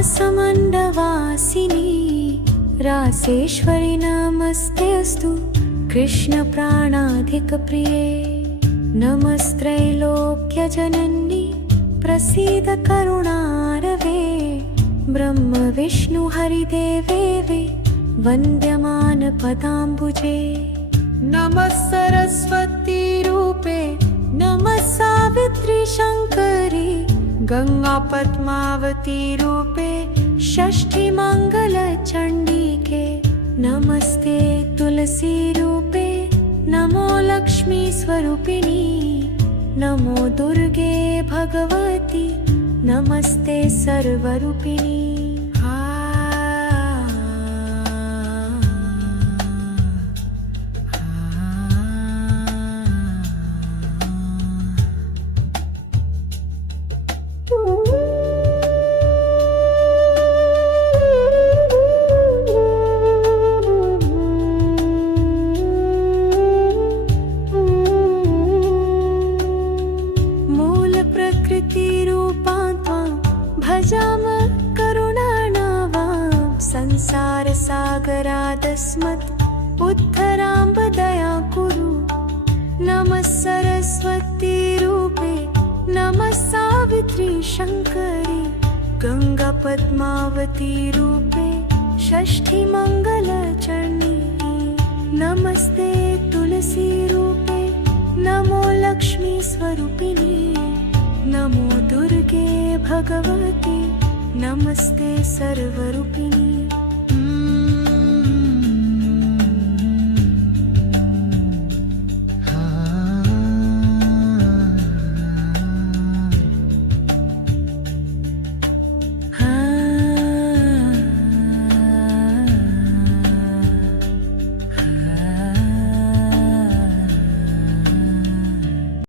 रासमण्डवासिनी रासेश्वरि नमस्तेऽस्तु कृष्णप्राणाधिकप्रिये नमस्त्रैलोक्यजननी प्रसीद करुणारवे ब्रह्म विष्णु हरिदेवे वन्द्यमान पदाम्बुजे नमः सरस्वती रूपे नमः सावित्री शङ्करी गंगा पद्मावती रूपे षष्ठी मंगल चंडिके नमस्ते तुलसी रूपे नमो लक्ष्मी स्वरूपिणी नमो दुर्गे भगवती नमस्ते सर्वरूपिणी भजाम करुणाणावां संसारसागरादस्मत् उद्धराम्ब दया कुरु नमः सरस्वती रूपे नमः सावित्री शङ्करी गंगा पद्मावती रूपे षष्ठी मंगलचरणी नमस्ते तुलसी रूपे नमो लक्ष्मी स्वरूपिणी नमो दुर्गे भगवती नमस्ते सर्वरूपिणी।